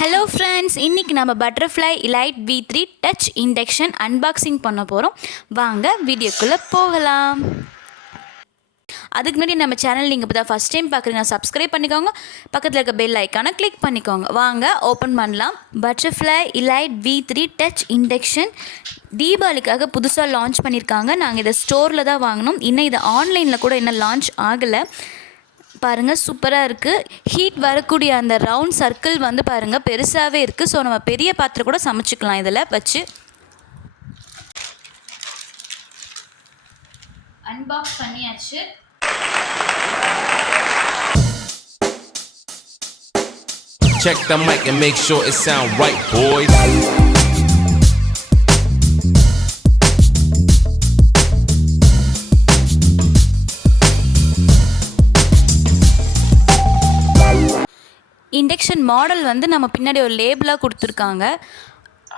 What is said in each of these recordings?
Hello friends, இன்றைக்கி நம்ம butterfly elite V3 touch induction unboxing பண்ண போகிறோம். வாங்க வீடியோக்குள்ளே போகலாம். அதுக்கு முன்னாடி நம்ம சேனல் நீங்கள் இப்போ தான் ஃபஸ்ட் டைம் பார்க்குறீங்கன்னா சப்ஸ்கிரைப் பண்ணிக்கோங்க. பக்கத்தில் இருக்க பெல் ஐக்கானை கிளிக் பண்ணிக்கோங்க. வாங்க ஓப்பன் பண்ணலாம். Butterfly elite V3 touch induction தீபாவளிக்காக புதுசாக லான்ச் பண்ணியிருக்காங்க. நாங்கள் இதை ஸ்டோரில் தான் வாங்கினோம். இன்னும் இதை ஆன்லைனில் கூட இன்னும் லான்ச் ஆகலை. பாருங்கள், சூப்பராக இருக்குது. ஹீட் வரக்கூடிய அந்த ரவுண்ட் சர்க்கிள் வந்து பாருங்கள் பெருசாகவே இருக்குது. ஸோ நம்ம பெரிய பாத்திரம் கூட சமைச்சிக்கலாம் இதில் வச்சு. அன்பாக்ஸ் பண்ணியாச்சு. Check the mic and make sure it sound right, boys. Induction model வந்து நம்ம பின்னாடி ஒரு லேபிளாக கொடுத்துருக்காங்க.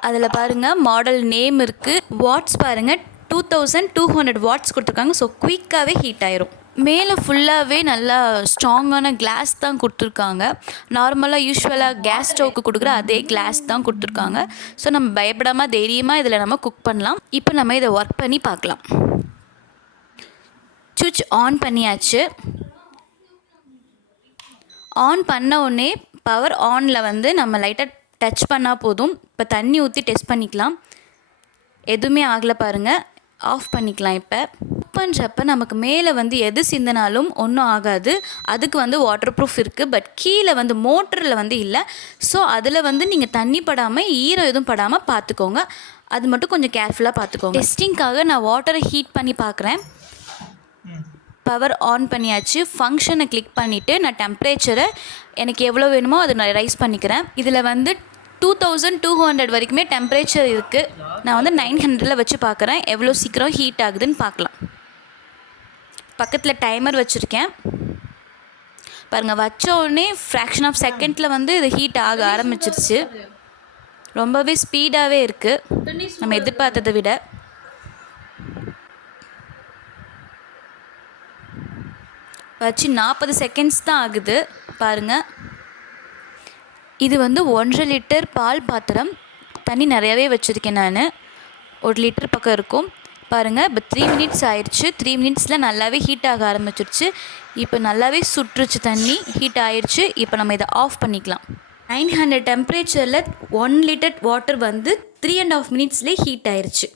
அதில் பாருங்கள் மாடல் நேம் இருக்குது. வாட்ஸ் பாருங்கள் 2200 வாட்ஸ் கொடுத்துருக்காங்க. ஸோ குயிக்காகவே ஹீட் ஆயிரும். மேலே ஃபுல்லாகவே நல்லா ஸ்ட்ராங்கான கிளாஸ் தான் கொடுத்துருக்காங்க. நார்மலாக யூஸ்வலாக கேஸ் ஸ்டவ்க்கு கொடுக்குற அதே கிளாஸ் தான் கொடுத்துருக்காங்க. ஸோ நம்ம பயப்படாமல் தைரியமாக இதில் நம்ம குக் பண்ணலாம். இப்போ நம்ம இதை ஒர்க் பண்ணி பார்க்கலாம். சுவிட்ச் ஆன் பண்ணியாச்சு. ஆன் பண்ண உடனே பவர் ஆனில் வந்து நம்ம லைட்டாக டச் பண்ணால் போதும். இப்போ தண்ணி ஊற்றி டெஸ்ட் பண்ணிக்கலாம். எதுவுமே ஆகலை பாருங்கள். ஆஃப் பண்ணிக்கலாம். இப்போ குக் பண்ணுறப்ப நமக்கு மேலே வந்து எது சிந்தினாலும் ஒன்றும் ஆகாது. அதுக்கு வந்து வாட்டர் ப்ரூஃப் இருக்குது. பட் கீழே வந்து மோட்டரில் வந்து இல்லை. ஸோ அதில் வந்து நீங்கள் தண்ணி படாமல் ஈரம் எதுவும் படாமல் பார்த்துக்கோங்க. அது மட்டும் கொஞ்சம் கேர்ஃபுல்லாக பார்த்துக்கோங்க. டெஸ்டிங்காக நான் வாட்டரை ஹீட் பண்ணி பார்க்குறேன். பவர் ஆன் பண்ணியாச்சு. ஃபங்க்ஷனை கிளிக் பண்ணிவிட்டு நான் டெம்பரேச்சரை எனக்கு எவ்வளோ வேணுமோ அதை நான் ரைஸ் பண்ணிக்கிறேன். இதில் வந்து 2200 வரைக்குமே டெம்பரேச்சர் இருக்குது. நான் வந்து 900 வச்சு பார்க்குறேன். எவ்வளோ சீக்கிரம் ஹீட் ஆகுதுன்னு பார்க்கலாம். பக்கத்தில் டைமர் வச்சுருக்கேன். பாருங்கள், வச்ச உடனே ஃப்ராக்ஷன் ஆஃப் செகண்டில் வந்து இது ஹீட் ஆக ஆரம்பிச்சிருச்சு. ரொம்பவே ஸ்பீடாகவே இருக்குது நம்ம எதிர்பார்த்ததை விட. வச்சு 40 செகண்ட்ஸ் தான் ஆகுது பாருங்கள். இது வந்து 1.5 லிட்டர் பால் பாத்திரம். தண்ணி நிறையாவே வச்சுருக்கேன் நான். 1 லிட்டர் பக்கம் இருக்கும் பாருங்கள். இப்போ 3 மினிட்ஸ் ஆயிடுச்சு. 3 மினிட்ஸில் நல்லாவே ஹீட் ஆக ஆரம்பிச்சிருச்சு. இப்போ நல்லாவே சுட்டுருச்சு, தண்ணி ஹீட் ஆயிடுச்சு. இப்போ நம்ம இதை ஆஃப் பண்ணிக்கலாம். 900 டெம்பரேச்சரில் 1 லிட்டர் வாட்டர் வந்து 3.5 மினிட்ஸ்லேயே ஹீட் ஆயிடுச்சு.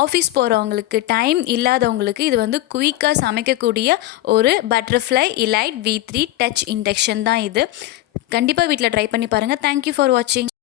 ஆஃபீஸ் போகிறவங்களுக்கு, டைம் இல்லாதவங்களுக்கு இது வந்து குயிக்காக சமைக்கக்கூடிய ஒரு butterfly elite V3 touch induction தான் இது. கண்டிப்பாக வீட்டில் ட்ரை பண்ணி பாருங்கள். தேங்க்யூ ஃபார் வாட்சிங்.